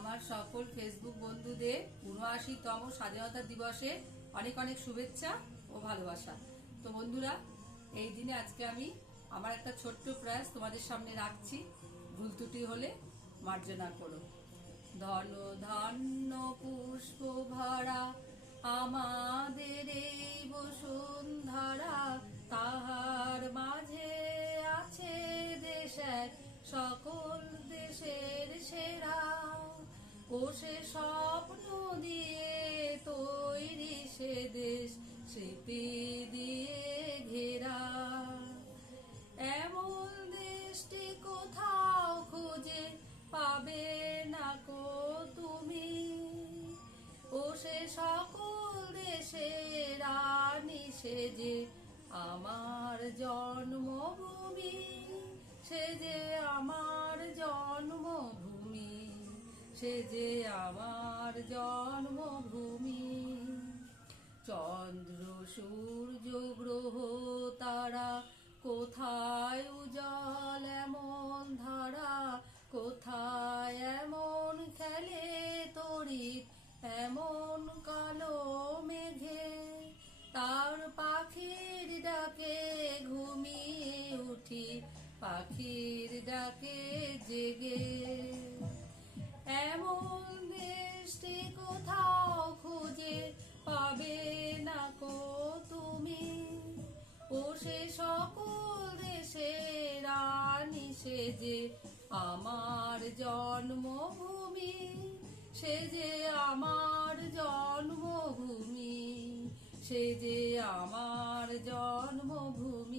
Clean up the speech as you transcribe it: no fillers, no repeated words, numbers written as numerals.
আমার সকল ফেসবুক বন্ধুদের ৭৯তম স্বাধীনতা দিবসে অনেক অনেক শুভেচ্ছা ও ভালোবাসা। তো বন্ধুরা, এই দিনে আজকে আমি আমার একটা ছোট্ট প্রয়াস তোমাদের সামনে রাখছি। ভুল ত্রুটি হলে মার্জনা করো। ধন ধান্য পুষ্প ভরা আমাদের এই বসুন্ধরা, তাহার মাঝে আছে দেশ এক সকল দেশের সেরা। ও সে স্বপ্ন দিয়ে তৈরি সে দেশ, স্মৃতি দিয়ে ঘেরা। এমন দেশটি কোথাও খুঁজে পাবে না কো তুমি। ও সে সকল দেশের রানী, সে যে আমার জন্মভূমি, সে যে আমার জন্মভূমি, সে যে আমার জন্মভূমি। চন্দ্র সূর্য গ্রহ তারা কোথায় উজ্জ্বল এমন ধারা, কোথায় এমন খেলে তড়িৎ এমন কালো মেঘে। তার পাখির ডাকে ঘুমিয়ে উঠি, পাখির ডাকে জেগে। এমন দেশটি কোথাও খুঁজে পাবে না কো তুমি। ও সে সকল দেশের রানী, সে যে আমার জন্মভূমি, সে যে আমার জন্মভূমি, সে যে আমার জন্মভূমি।